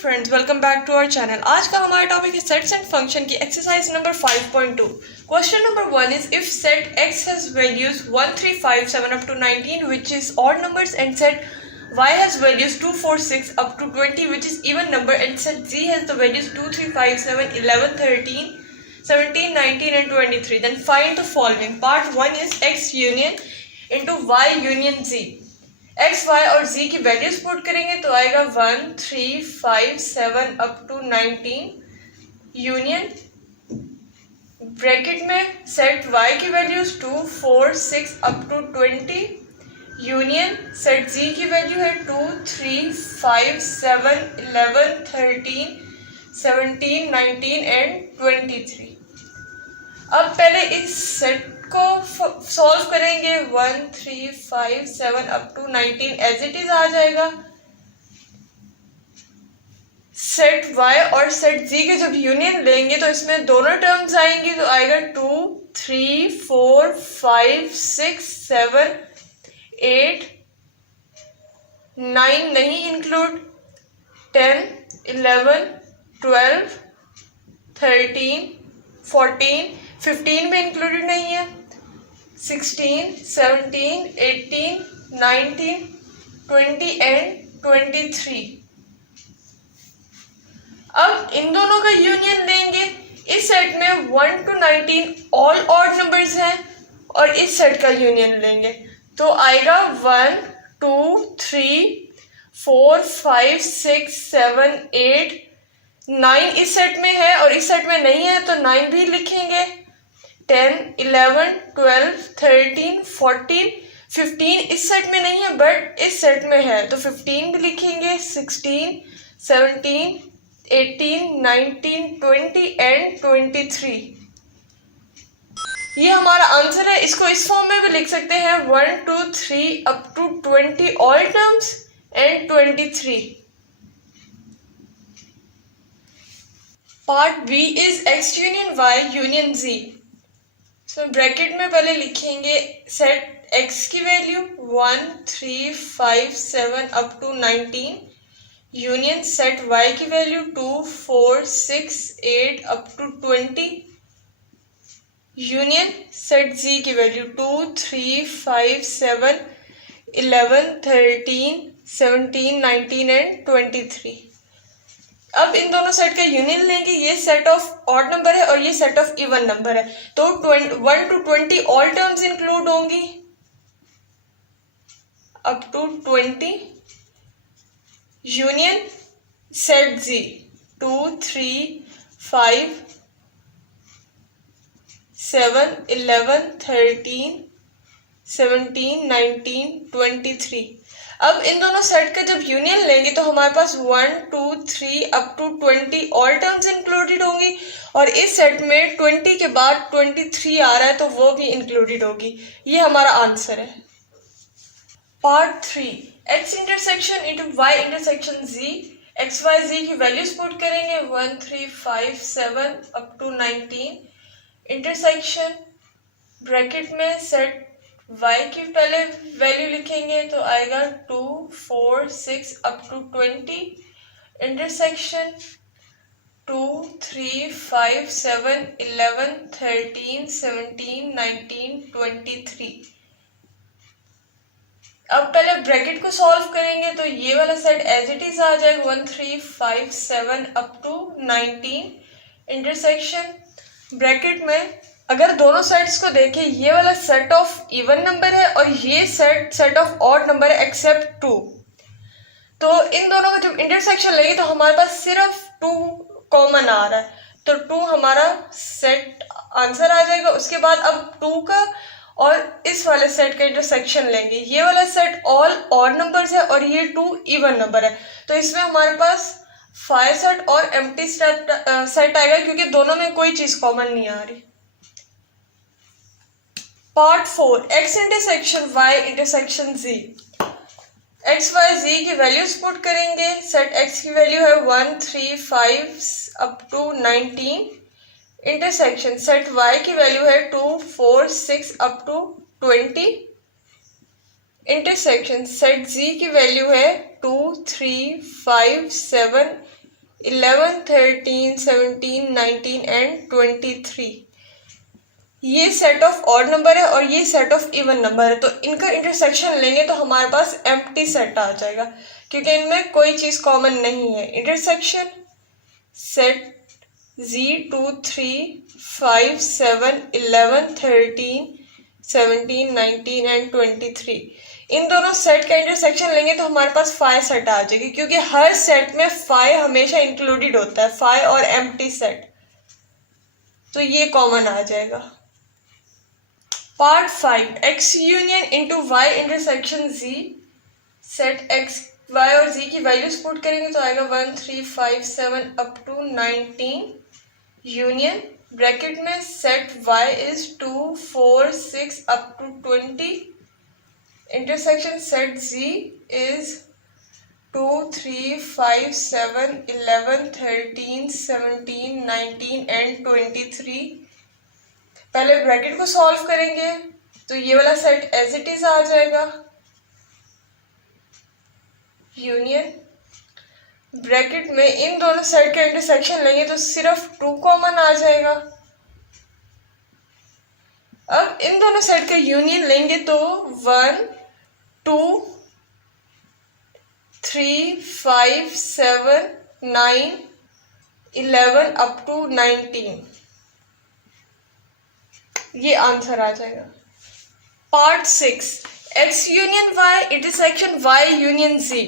Friends, welcome back to our channel. आज का हमारा टॉपिक है सेट्स एंड फंक्शन की exercise number 5.2। Question number 1 is if set x has values 1 3 5 7 up to 19 which is odd numbers and set y has values 2 4 6 up to 20 which is even number and set z has the values 2 3 5 7 11 13 17 19 and 23, then find the following. Part 1 is x union into y union z। x, y और z की values put करेंगे तो आएगा 1 3 5 7 up to 19 union bracket में set y की values 2 4 6 up to 20 union set z की value है 2 3 5 7 11 13 17 19 and 23। अब पहले इस सेट को सॉल्व करेंगे। 1 3 5 7 up to 19 as it is आ जाएगा। सेट y और सेट z के जब यूनियन लेंगे तो इसमें दोनों टर्म्स आएंगी तो आएगा 2 3 4 5 6 7 8 9 नहीं इंक्लूड 10 11 12 13 14 15 में इंक्लूडेड नहीं है 16 17 18 19 20 एंड 23। अब इन दोनों का यूनियन लेंगे। इस सेट में 1 to 19 ऑल ऑड नंबर्स हैं और इस सेट का यूनियन लेंगे तो आएगा 1 2 3 4 5 6 7 8 9 इस सेट में है और इस सेट में नहीं है तो 9 भी लिखेंगे। 10 11 12 13 14 15 इस सेट में नहीं है बट इस सेट में है तो 15 भी लिखेंगे। 16 17 18 19 20 एंड 23। ये हमारा आंसर है। इसको इस फॉर्म में भी लिख सकते हैं 1 2 3 up to 20 all terms and 23। Part B is x union y union z। So bracket में पहले लिखेंगे सेट x की value 1 3 5 7 up to 19 union set y की value 2 4 6 8 up to 20 union set z की वैल्यू 2 3 5 7 11 13 17 19 एंड 23। अब इन दोनों set का union लेंगे। ये सेट ऑफ ऑड नंबर है और ये सेट ऑफ इवन नंबर है तो 1 to 20 ऑल टर्म्स इंक्लूड होंगी up to 20 union set G 2 3 5 7 11 13 17 19 23। अब इन दोनों सेट का जब यूनियन लेंगे तो हमारे पास 1 2 3 up to 20 all terms included होंगी और इस सेट में 20 के बाद 23 आ रहा है तो वो भी इंक्लूडेड होगी। ये हमारा आंसर है। Part 3 x intersection into y intersection z। x y z की वैल्यूज पुट करेंगे 1 3 5 7 अप टू 19 इंटरसेक्शन ब्रैकेट में सेट y की पहले वैल्यू लिखेंगे तो आएगा 2 4 6 अप टू 20 इंटरसेक्शन 2 3 5 7 11 13 17 19 23। अब पहले ब्रैकेट को सॉल्व करेंगे तो ये वाला सेट एज इट इज आ जाएगा 1 3 5 7 अप टू 19 इंटरसेक्शन ब्रैकेट में अगर दोनों सेट्स को देखें ये वाला सेट ऑफ इवन नंबर है और ये सेट ऑफ ऑड नंबर है एक्सेप्ट 2। तो इन दोनों का जब इंटरसेक्शन लेंगे तो हमारे पास सिर्फ 2 कॉमन आ रहा है तो 2 हमारा सेट आंसर आ जाएगा। उसके बाद अब 2 का और इस वाले सेट का इंटरसेक्शन लेंगे। ये वाला सेट ऑल ऑड नंबर्स है और ये 2 इवन नंबर है तो इसमें हमारे पास 5 सेट और एम्प्टी सेट आएगा क्योंकि दोनों में कोई चीज कॉमन नहीं आ रही। Part 4 x intersection y intersection z। x y z की वैल्यूज पुट करेंगे। सेट x की वैल्यू है 1 3 5 up to 19 intersection set y की वैल्यू है 2 4 6 up to 20 intersection set z की वैल्यू है 2 3 5 7 11, 13, 17, 19 एंड 23। ये सेट ऑफ ऑड नंबर है और ये सेट ऑफ इवन नंबर है, तो इनका इंटरसेक्शन लेंगे तो हमारे पास एम्प्टी सेट आ जाएगा क्योंकि इनमें कोई चीज कॉमन नहीं है। Intersection set Z 2, 3, 5, 7, 11, 13, 17, 19 and 23। इन दोनों सेट का इंटरसेक्शन लेंगे तो हमारे पास 5 सेट आ जाएगी क्योंकि हर सेट में 5 हमेशा इंक्लूडेड होता है, 5 और एम्प्टी सेट, तो ये कॉमन आ जाएगा। Part 5, x union into Y intersection z। Set x y और z की वैल्यूज पुट करेंगे तो आएगा 1, 3, 5, 7 अप टू 19 यूनियन ब्रैकेट में set y is 2, 4, 6 up to 20 intersection set z is 2, 3, 5, 7, 11, 13, 17, 19 and 23। पहले ब्रैकेट को सॉल्व करेंगे तो ये वाला सेट एज इट इज आ जाएगा, यूनियन ब्रैकेट में इन दोनों सेट का इंटरसेक्शन लेंगे तो सिर्फ 2 कॉमन आ जाएगा। अब इन दोनों सेट का यूनियन लेंगे तो 1, 2, 3, 5, 7, 9, 11 अप टू 19, ये आंसर आ जाएगा। Part 6, x union y intersection y union z।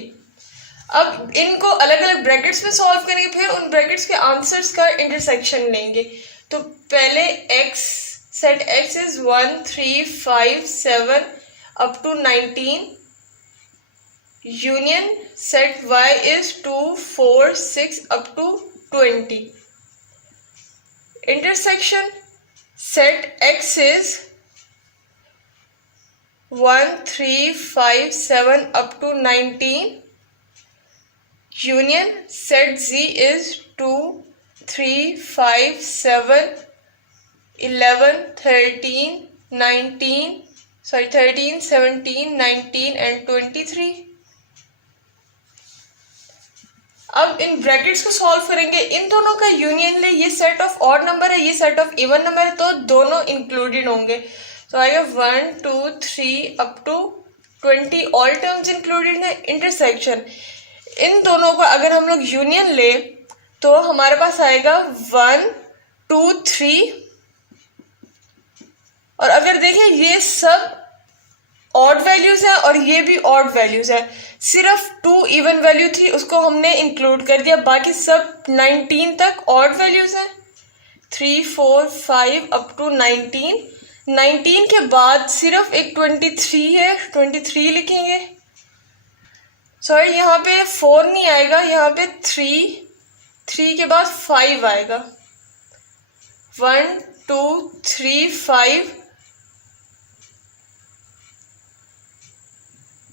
अब इनको अलग अलग ब्रैकेट्स में सॉल्व करेंगे, फिर उन ब्रैकेट्स के आंसर्स का इंटरसेक्शन लेंगे। तो पहले x set x is 1, 3, 5, 7 up to 19 union set y is 2, 4, 6 up to 20 intersection set x is 1, 3, 5, 7 up to 19 union set z is 2, 3, 5, 7, 11, 13, 17, 19 and 23। अब इन ब्रैकेट्स को सॉल्व करेंगे, इन दोनों का यूनियन ले, ये सेट ऑफ ऑड नंबर है, ये set of even number है, तो दोनों इंक्लूडेड होंगे। तो आएगा 1, 2, 3 up to 20 all terms included है। इंटरसेक्शन इन दोनों का अगर हम लोग यूनियन ले तो हमारे पास आएगा 1, 2, 3 और अगर देखिए ये सब ऑड वैल्यूज है और ये भी ऑड वैल्यूज है, सिर्फ 2 इवन वैल्यू थी उसको हमने इंक्लूड कर दिया, बाकी सब 19 तक ऑड वैल्यूज है। 3, 4, 5 अप टू 19 के बाद सिर्फ एक 23 है, 23 लिखेंगे। सॉरी यहाँ पे 4 नहीं आएगा, यहाँ पे 3 के बाद 5 आएगा। 1, 2, 3, 5,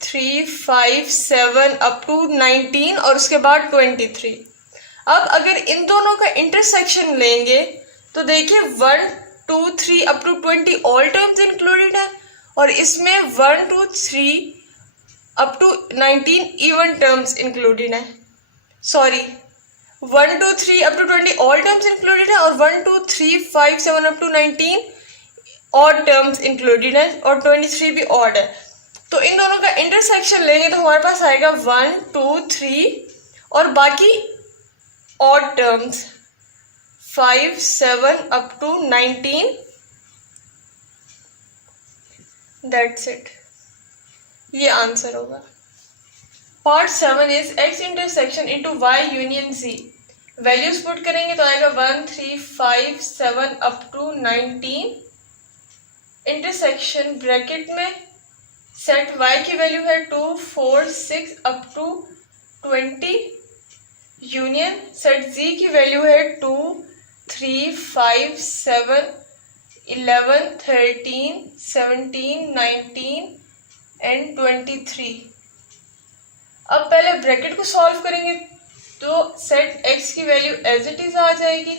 3, 5, 7 अप टू 19 और उसके बाद 23। अब अगर इन दोनों का इंटरसेक्शन लेंगे तो देखिए 1, 2, 3 up to 20 all terms included है और इसमें 1, 2, 3 up to 19 even terms included है। Sorry 1, 2, 3 up to 20 all terms included है और 1, 2, 3, 5, 7 up to 19 odd terms included है और 23 भी ऑड है। तो इन दोनों का इंटरसेक्शन लेंगे तो हमारे पास आएगा 1, 2, 3 और बाकी odd terms 5, 7 up to 19। That's it, ये आंसर होगा। Part 7 is x intersection into Y union z। Values put करेंगे तो आएगा 1, 3, 5, 7 अप टू 19 इंटरसेक्शन ब्रैकेट में सेट y की वैल्यू है 2, 4, 6 up to 20 union set z की वैल्यू है 2, 3, 5, 7, 11, 13, 17, 19 एंड 23। अब पहले ब्रैकेट को सॉल्व करेंगे तो सेट x की वैल्यू एज इट इज आ जाएगी।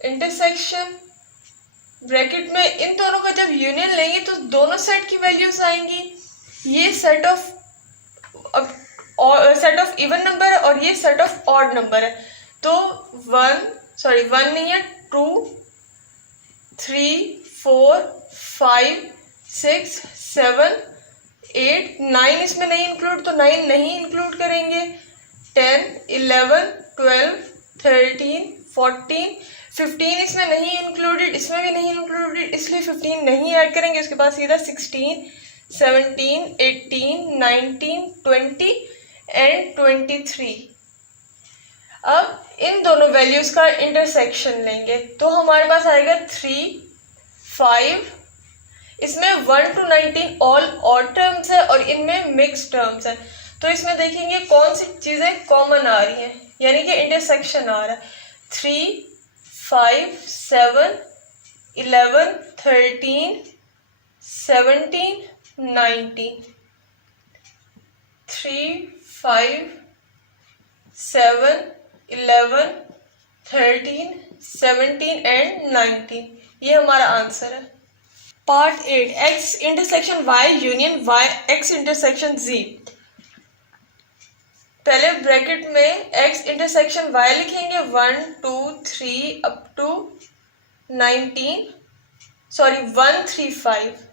इंटरसेक्शन ब्रैकेट में इन दोनों का जब यूनियन लेंगे तो दोनों सेट की वैल्यूज आएंगी। ये सेट ऑफ इवन नंबर है और ये सेट ऑफ ऑड नंबर है, तो 1 नहीं है, 2 3 4 5 6 7 8 9 इसमें नहीं इंक्लूड, तो 9 नहीं इंक्लूड करेंगे। 10 11 12 13 14 15 इसमें नहीं इंक्लूडेड, इसमें भी नहीं इंक्लूडेड, इसलिए 15 नहीं ऐड करेंगे। उसके बाद सीधा 16 17 18 19 20 एंड 23। अब इन दोनों वैल्यूज का इंटरसेक्शन लेंगे तो हमारे पास आएगा 3 5। इसमें 1 to 19 ऑल ऑड टर्म्स है और इनमें मिक्स टर्म्स है, तो इसमें देखेंगे कौन सी चीजें कॉमन आ रही हैं, यानी कि इंटरसेक्शन आ रहा है। 3 5 7 11 13 17 19 3 5 7 11 13 17 एंड 19, ये हमारा आंसर है। Part 8 x intersection y union y x intersection z। पहले ब्रैकेट में x इंटरसेक्शन y लिखेंगे 1 2 3 up to 19 sorry 1 3 5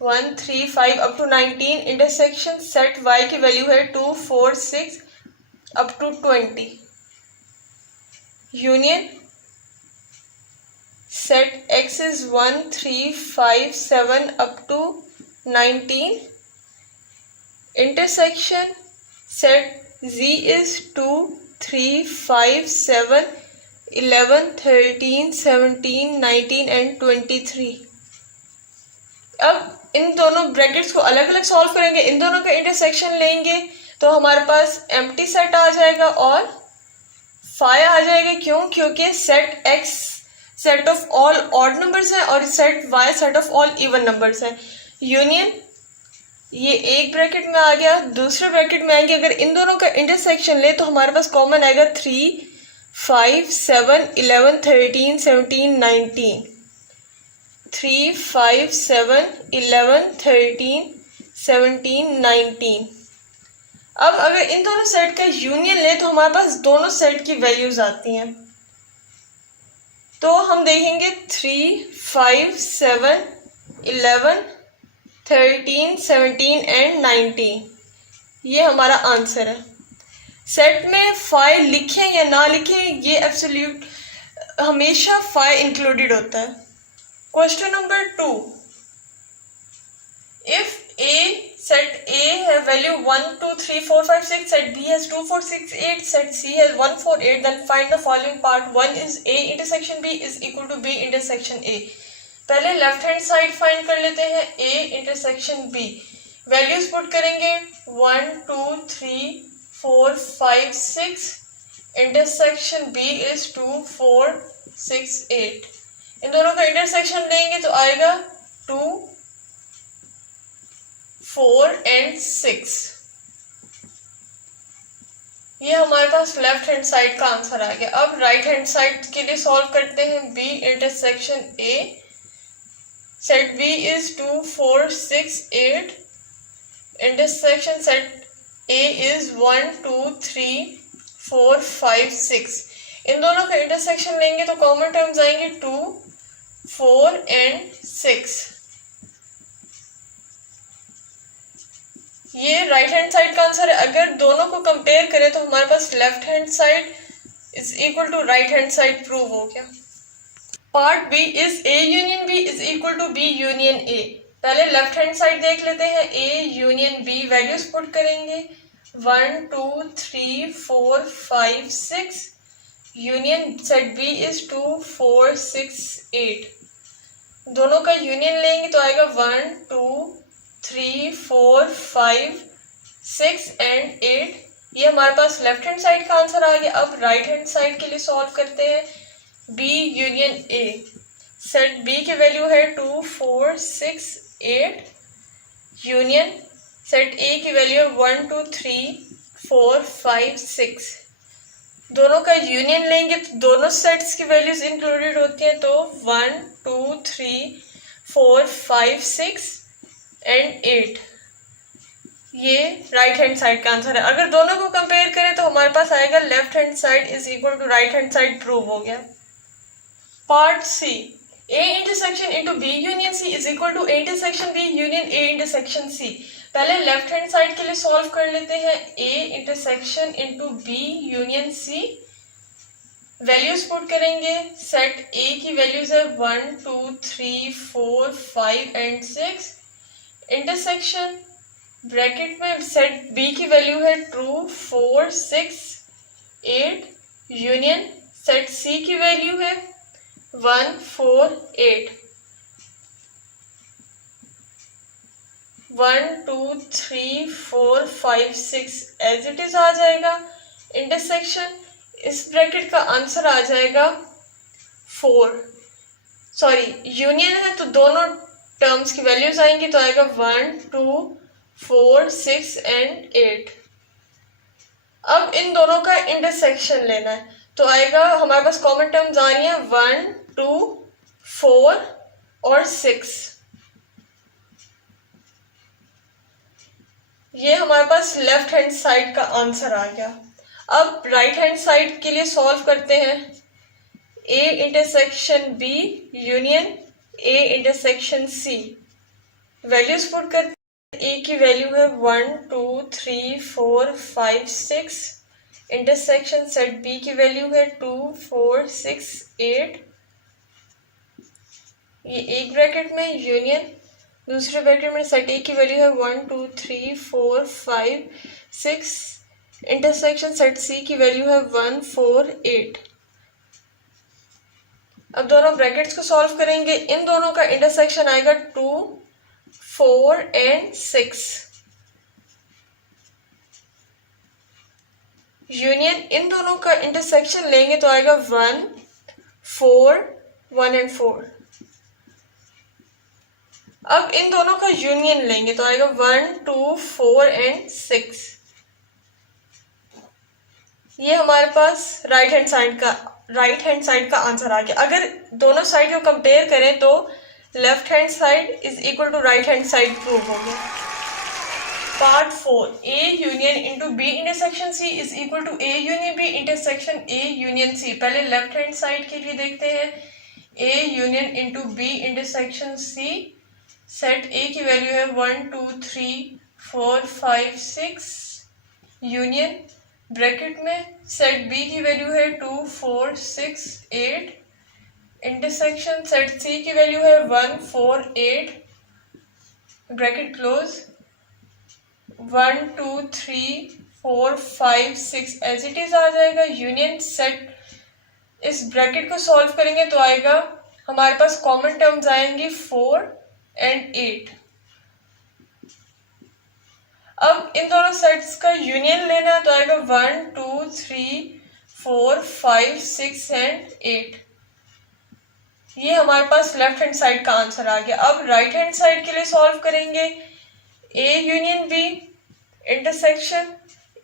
1 3 5 up to 19 intersection set y की वैल्यू है 2 4 6 up to 20 union set x is 1 3 5 7 up to 19 intersection set z is 2 3 5 7 11 13 17 19 and 23। अब इन दोनों brackets को अलग अलग सॉल्व करेंगे, इन दोनों का इंटरसेक्शन लेंगे तो हमारे पास एम्प्टी सेट आ जाएगा और फाई आ जाएगा। क्यों? क्योंकि set x set of all odd numbers है और set y set of all even numbers है। यूनियन ये एक ब्रैकेट में आ गया, दूसरे ब्रैकेट में आएंगे, अगर इन दोनों का इंटरसेक्शन ले तो हमारे पास कॉमन आएगा 3 5 7 11 13 17 19 3 5 7 11 13 17 19। अब अगर इन दोनों सेट का यूनियन ले तो हमारे पास दोनों सेट की वैल्यूज आती हैं, तो हम देखेंगे 3 5 7 11 13 17 एंड 19, ये हमारा आंसर है। सेट में फाई लिखें या ना लिखें ये एब्सोल्यूट हमेशा फाई इंक्लूडेड होता है। Question number 2, if A set A has value 1 2 3 4 5 6, set B has 2 4 6 8, set C has 1 4 8, then find the following part 1 is A intersection B is equal to B intersection A। पहले left hand side find कर लेते हैं A intersection B। Values put करेंगे 1 2 3 4 5 6, intersection B is 2 4 6 8। इन दोनों का intersection लेंगे तो आएगा 2 4 एंड 6। ये हमारे पास लेफ्ट हैंड साइड का आंसर आ गया। अब राइट हैंड साइड के लिए सॉल्व करते हैं। B intersection A, set B is 2 4 6 8, intersection set A is 1 2 3 4 5 6। इन दोनों का इंटरसेक्शन लेंगे तो कॉमन टर्म्स आएंगे 2 4 एंड 6। ये राइट हैंड साइड का आंसर है। अगर दोनों को कंपेयर करें तो हमारे पास left hand side is equal to right hand side prove हो गया। Part B is A union B is equal to B union A। पहले लेफ्ट हैंड साइड देख लेते हैं। A union B values put करेंगे 1 2 3 4 5 6, यूनियन सेट B इज 2 4 6 8। दोनों का union लेंगे तो आएगा 1 2 3 4 5 6 एंड 8। ये हमारे पास लेफ्ट हैंड साइड का आंसर आ गया। अब राइट हैंड साइड के लिए सॉल्व करते हैं। B union A, set B की वैल्यू है 2 4 6 8, यूनियन सेट A की वैल्यू है 1 2 3 4 5 6। दोनों का यूनियन लेंगे तो दोनों सेट्स की वैल्यूज इंक्लूडेड होती हैं, तो 1 2 3 4 5 6 एंड 8। ये राइट हैंड साइड का आंसर है। अगर दोनों को कंपेयर करें तो हमारे पास आएगा left hand side is equal to right hand side, prove हो गया। Part C, A intersection into B union C is equal to A intersection B union A intersection C. पहले लेफ्ट हैंड साइड के लिए solve कर लेते हैं। A intersection into B union C, values put करेंगे। Set A की values है 1 2 3 4 5 and 6। Intersection bracket में सेट बी की वैल्यू है 2 4 6 8। यूनियन सेट सी की वैल्यू है 1 4 8। 1 2 3 4 5 6 एज इट इज आ जाएगा। इंटरसेक्शन इस ब्रैकेट का आंसर आ जाएगा 4, सॉरी यूनियन है तो दोनों टर्म्स की वैल्यूज आएंगी तो आएगा 1 2 4 6 एंड 8। अब इन दोनों का इंटरसेक्शन लेना है तो आएगा, हमारे पास कॉमन टर्म्स आ रही है 1 2 4 और 6। ये हमारे पास लेफ्ट हैंड साइड का आंसर आ गया। अब राइट हैंड साइड के लिए सॉल्व करते हैं। A intersection B union A intersection C, values put करते हैं। ए की वैल्यू है 1 2 3 4 5 6। इंटरसेक्शन सेट बी की वैल्यू है 2 4 6 8। ये एक ब्रैकेट में यूनियन, दूसरे ब्रैकेट में सेट ए की वैल्यू है 1 2 3 4 5 6। इंटरसेक्शन सेट सी की वैल्यू है 1 4 8। अब दोनों ब्रैकेट्स को सॉल्व करेंगे। इन दोनों का इंटरसेक्शन आएगा 2 4 एंड 6। यूनियन इन दोनों का इंटरसेक्शन लेंगे तो आएगा 1 4 1 एंड 4। अब इन दोनों का यूनियन लेंगे तो आएगा 1 2 4 एंड 6। ये हमारे पास राइट हैंड साइड का आंसर आ गया। अगर दोनों साइड को कंपेयर करें तो left hand side is equal to right hand side prove हो गया। Part 4, A union into B intersection C is equal to A union B intersection A union C. पहले लेफ्ट हैंड साइड के लिए देखते हैं। A union into B intersection C, set A की value है 1 2 3 4 5 6। Union bracket में set B की value है 2 4 6 8। इंटरसेक्शन सेट सी की वैल्यू है 1 4 8। Bracket close. 1 2 3 4 5 6 as it is आ जाएगा। यूनियन सेट, इस ब्रैकेट को सॉल्व करेंगे तो आएगा, हमारे पास कॉमन टर्म्स आएंगी 4 एंड 8। अब इन दोनों सेट्स का यूनियन लेना है तो आएगा 1 2 3 4 5 6 एंड 8। ये हमारे पास लेफ्ट हैंड साइड का आंसर आ गया। अब राइट हैंड साइड के लिए सॉल्व करेंगे। A union B intersection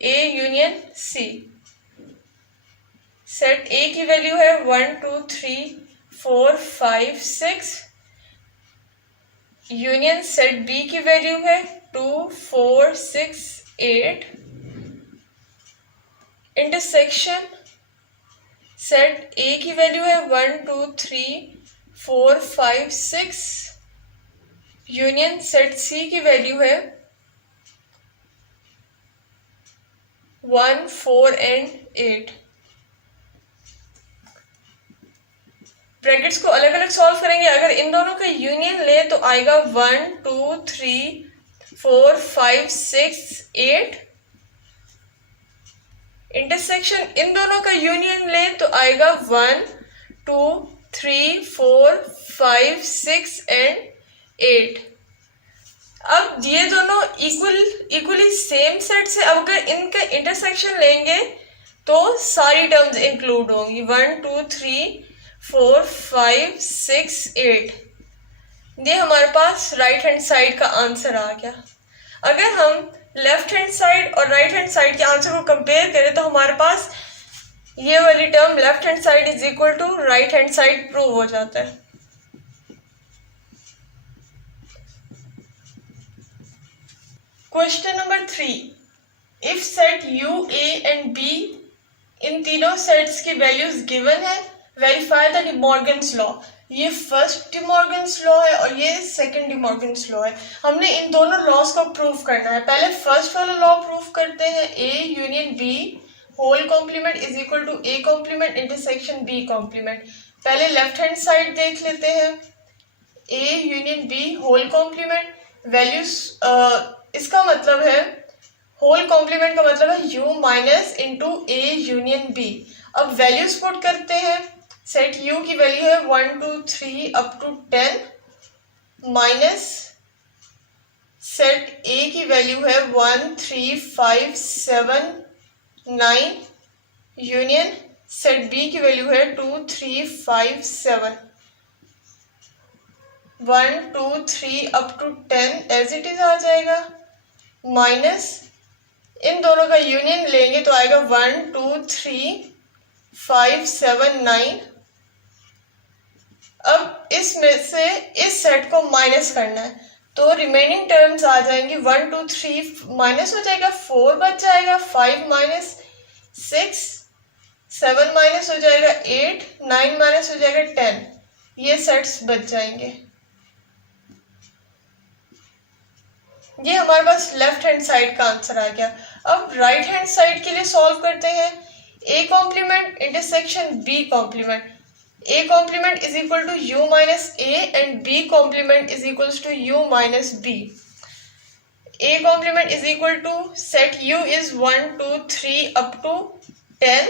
A union C, set A की वैल्यू है 1 2 3 4 5 6। यूनियन सेट बी की वैल्यू है 2 4 6 8। इंटरसेक्शन सेट ए की वैल्यू है 1 2 3 4 5 6। यूनियन सेट सी की वैल्यू है 1 4 एंड 8। ब्रैकेट्स को अलग अलग सॉल्व करेंगे। अगर इन दोनों का यूनियन ले तो आएगा 1 2 3 4 5 6 8। इंटरसेक्शन इन दोनों का यूनियन ले तो आएगा 1 2 3 4 5 6 एंड 8। अब ये दोनों इक्वली सेम सेट से, अब अगर इनका इंटरसेक्शन लेंगे तो सारी टर्म्स इंक्लूड होंगी। 1 2 3 4 5 6 8। ये हमारे पास राइट हैंड साइड का आंसर आ गया। अगर हम लेफ्ट हैंड साइड और राइट हैंड साइड के आंसर को कंपेयर करें तो हमारे पास ये वाली term left hand side is equal to right hand side prove हो जाता है। Question number 3, if set U A and B, इन तीनों सेट्स की वैल्यूज गिवन है, वेरीफाई द डिमॉर्गन्स लॉ। ये फर्स्ट डिमॉर्गन्स लॉ है और ये सेकंड डिमॉर्गन्स लॉ है। हमने इन दोनों लॉस को प्रूव करना है। पहले फर्स्ट वाला लॉ प्रूव करते हैं, A union B whole complement is equal to A complement intersection B complement. पहले लेफ्ट हैंड साइड देख लेते हैं, A union B whole complement, values इसका मतलब है होल कॉम्प्लीमेंट का मतलब है u minus into A union B. अब वैल्यूज पुट करते हैं, सेट u की वैल्यू है 1 2 3 up to 10 minus set a की वैल्यू है 1 3 5 7 9 यूनियन सेट b की वैल्यू है 2 3 5 7 1 2 3 up to 10 as it is आ जाएगा, माइनस इन दोनों का यूनियन लेंगे तो आएगा 1 2 3 5 7 9। अब इसमें से इस सेट को माइनस करना है तो रिमेनिंग टर्म्स आ जाएंगी 1 2 3 माइनस हो जाएगा, 4 बच जाएगा, 5 माइनस 6 7 माइनस हो जाएगा 8 9 माइनस हो जाएगा 10। ये सेट्स बच जाएंगे। ये हमारे पास लेफ्ट हैंड साइड का आंसर आ गया। अब राइट हैंड साइड के लिए सॉल्व करते हैं, a complement intersection b complement. a complement is equal to u minus a and b complement is equal to u minus b। a complement is equal to set u is 1 2 3 up to 10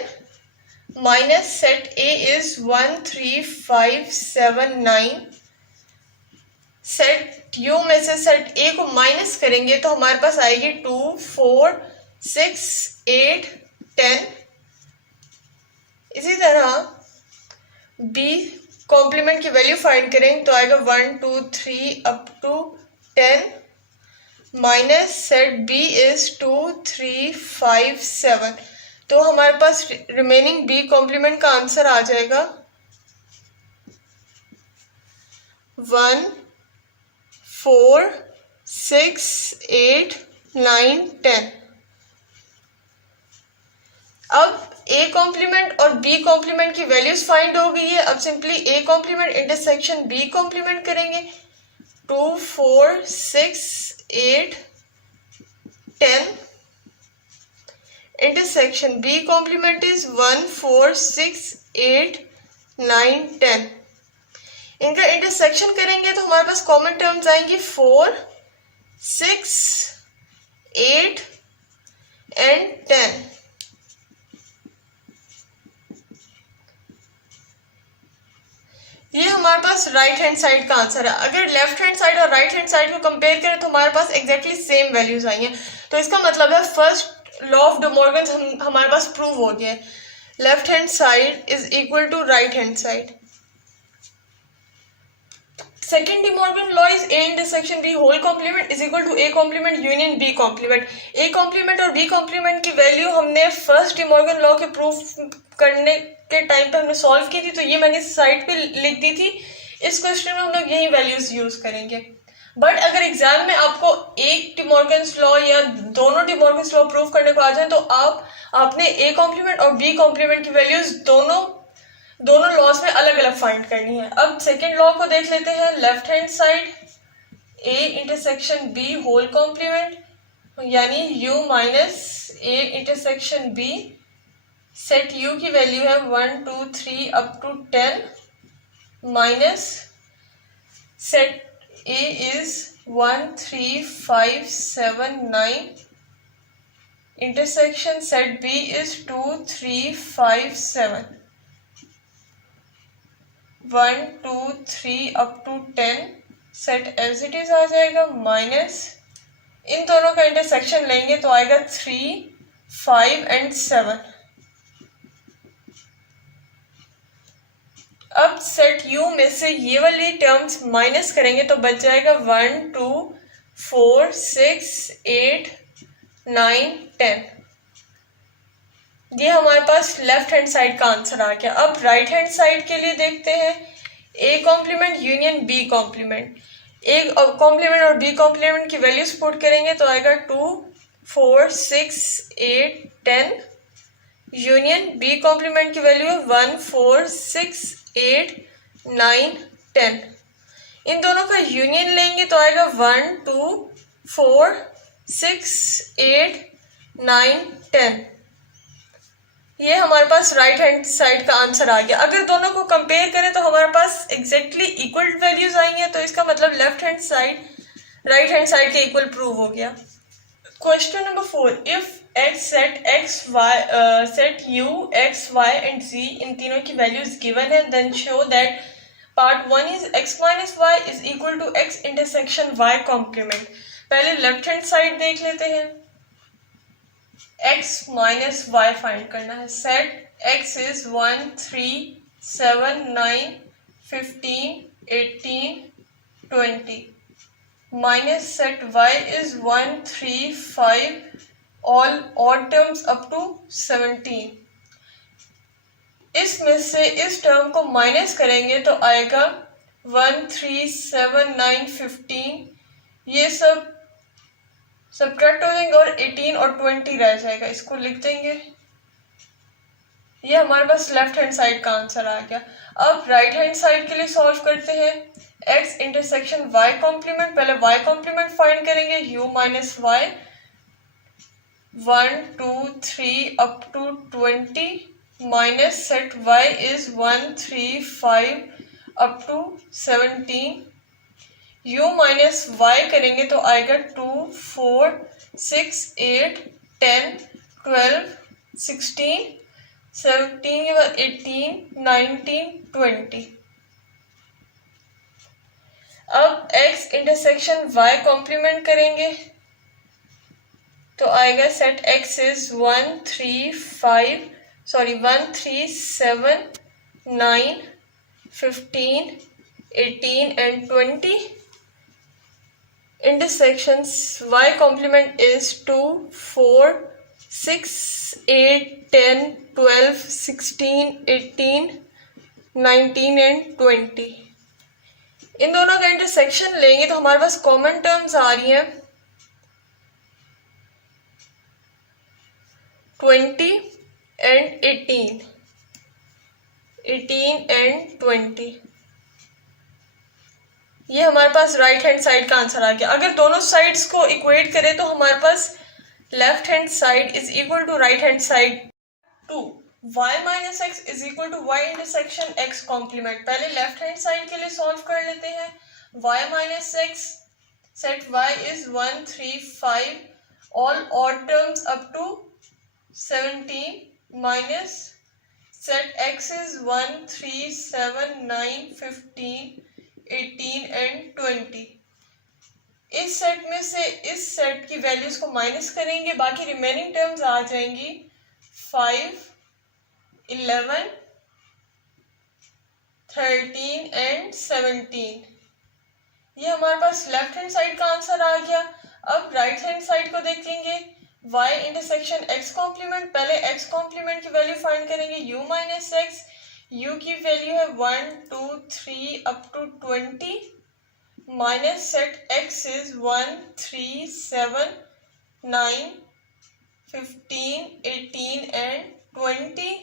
minus set a is 1 3 5 7 9। Set u में से set a को minus करेंगे तो हमारे पास आएगी 2 4 6 8 10। इसी तरह b complement की वैल्यू फाइंड करेंगे तो आएगा 1 2 3 up to 10 minus set b is 2 3 5 7। तो हमारे पास रिमेनिंग b कॉम्प्लीमेंट का आंसर आ जाएगा 1 4 6 8 9 10। अब a कॉम्प्लीमेंट और b कॉम्प्लीमेंट की वैल्यूज फाइंड हो गई है। अब simply a complement intersection b complement करेंगे, 2 4 6 8 10 इंटरसेक्शन b कॉम्प्लीमेंट इज 1 4 6 8 9 10। इनका इंटरसेक्शन करेंगे तो हमारे पास कॉमन टर्म्स आएंगी 4 6 8 एंड 10। ये हमारे पास राइट हैंड साइड का आंसर है। अगर लेफ्ट हैंड साइड और राइट हैंड साइड को कंपेयर करें तो हमारे पास एग्जैक्टली सेम वैल्यूज आई हैं। तो इसका मतलब है फर्स्ट लॉ ऑफ डिमॉर्गन्स हमारे पास प्रूव हो गया है, left hand side is equal to right hand side. Second De Morgan law is a intersection b whole complement is equal to a complement union b complement. a complement और b complement की value हमने first De Morgan law के proof करने के time पे हमने solve की थी, तो ये मैंने साइड पे लिख दी थी। इस क्वेश्चन में हम लोग यही वैल्यूज यूज करेंगे। बट अगर एग्जाम में आपको एक डिमॉर्गन्स लॉ या दोनों डिमॉर्गन्स लॉ प्रूव करने को आ जाए तो आपने a कॉम्प्लीमेंट और b कॉम्प्लीमेंट की वैल्यूज दोनों लॉस में अलग अलग फाइंड करनी है। अब सेकेंड लॉ को देख लेते हैं, left hand side a intersection b whole complement यानी u minus a intersection b। Set u की वैल्यू है 1 2 3 up to 10 minus set a is 1 3 5 7 9 intersection set b is 2 3 5 7 1 2 3 up to 10 set as it is आ जाएगा, minus इन दोनों का intersection लेंगे तो आएगा 3 5 एंड 7। अब सेट u में से ये वाली टर्म्स माइनस करेंगे तो बच जाएगा 1 2 4 6 8 9 10। ये हमारे पास लेफ्ट हैंड साइड का आंसर आ गया। अब राइट हैंड साइड के लिए देखते हैं, a complement union b complement. एक कॉम्प्लीमेंट और बी कॉम्प्लीमेंट की वैल्यूज पुट करेंगे तो आएगा 2, 4, 6, 8, 10 यूनियन बी कॉम्प्लीमेंट की वैल्यू है 1, 4, 6, 8, 9, 10। इन दोनों का यूनियन लेंगे तो आएगा 1, 2, 4, 6, 8, 9, 10। ये हमारे पास राइट हैंड साइड का आंसर आ गया। अगर दोनों को कंपेयर करें तो हमारे पास एग्जैक्टली इक्वल वैल्यूज आई हैं, तो इसका मतलब left hand side right hand side के इक्वल प्रूव हो गया। Question number 4, if x set u x y and z इन तीनों की वैल्यूज गिवन है, then show that part 1 is x minus Y is equal to x intersection y complement. पहले left hand side देख लेते हैं। x माइनस वाई फाइंड करना है। Set x is 1, 3, 7, 9, 15, 18, 20 minus set y is 1, 3, 5 all odd terms up to 17। इसमें से इस term को माइनस करेंगे तो आएगा 1, 3, 7, 9, 15, ये सब सब्ट्रैक्ट हो जाएंगे और 18 और 20 रह जाएगा। इसको लिख देंगे। ये हमारे पास लेफ्ट हैंड साइड का आंसर आ गया। अब राइट हैंड साइड के लिए सॉल्व करते हैं। x इंटरसेक्शन y कॉम्प्लीमेंट, पहले y कॉम्प्लीमेंट फाइंड करेंगे u minus Y 1, 2, 3 up to 20 minus set y is 1, 3, 5 up to 17 u minus Y करेंगे तो आएगा 2, 4, 6, 8, 10, 12, 16, 17 के बाद 18, 19, 20। अब x इंटरसेक्शन y कॉम्प्लीमेंट करेंगे तो आएगा set x is 1, 3, 7, 9, 15, 18 and 20। Intersections y complement is 2, 4, 6, 8, 10, 12, 16, 18, 19 and 20। इन दोनों का इंटरसेक्शन लेंगे तो हमारे पास कॉमन टर्म्स आ रही हैं 20 and 18 and 20। ये हमारे पास राइट हैंड साइड का आंसर आ गया। अगर दोनों साइड्स को इक्वेट करें तो हमारे पास left hand side is equal to right hand side 2। y minus X is equal to Y intersection x complement. पहले लेफ्ट हैंड साइड के लिए सॉल्व कर लेते हैं। y minus X set y is 1, 3, 5 all odd terms up to 17 minus set x is 1, 3, 7, 9, 15, 18 and 20। इस set में से इस सेट की वैल्यूज को माइनस करेंगे, बाकी रिमेनिंग टर्म्स आ जाएंगी 5, 11, 13 and 17। ये हमारे पास लेफ्ट हैंड साइड का आंसर आ गया। अब राइट हैंड साइड को देखेंगे। y इंटरसेक्शन x कॉम्प्लीमेंट, पहले x कॉम्प्लीमेंट की वैल्यू फाइंड करेंगे u माइनस एक्स। u की वैल्यू है 1, 2, 3 up to 20 minus set x is 1, 3, 7, 9, 15, 18 and 20।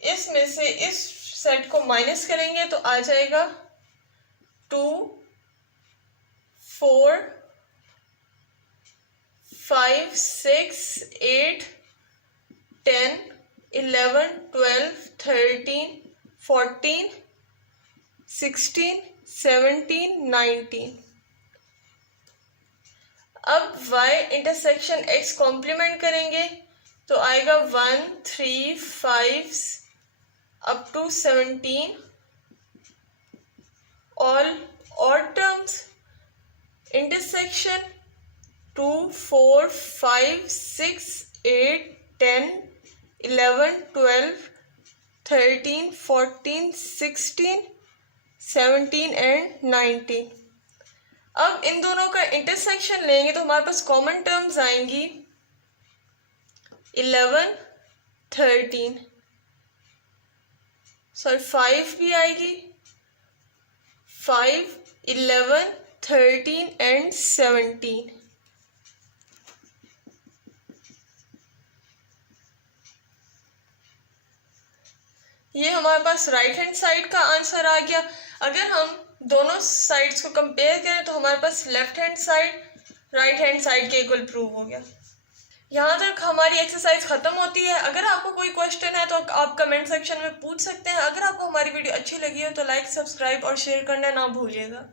इसमें से इस सेट को माइनस करेंगे तो आ जाएगा 2, 4, 5, 6, 8, 10, 11, 12, 13, 14, 16, 17, 19। अब y इंटरसेक्शन x कॉम्प्लीमेंट करेंगे तो आएगा 1, 3, 5 up to 17 all odd terms intersection 2, 4, 5, 6, 8, 10, 11, 12, 13, 14, 16, 17 and 19। अब इन दोनों का इंटरसेक्शन लेंगे तो हमारे पास कॉमन टर्म्स आएंगी 11, 13 5 भी आएगी, 5, 11, 13 एंड 17। ये हमारे पास राइट हैंड साइड का आंसर आ गया। अगर हम दोनों साइड्स को कंपेयर करें तो हमारे पास left hand side right hand side के इक्वल प्रूव हो गया। यहाँ तक हमारी एक्सरसाइज खत्म होती है। अगर आपको कोई क्वेश्चन है तो आप कमेंट सेक्शन में पूछ सकते हैं। अगर आपको हमारी वीडियो अच्छी लगी हो तो लाइक, सब्सक्राइब और शेयर करना ना भूलिएगा।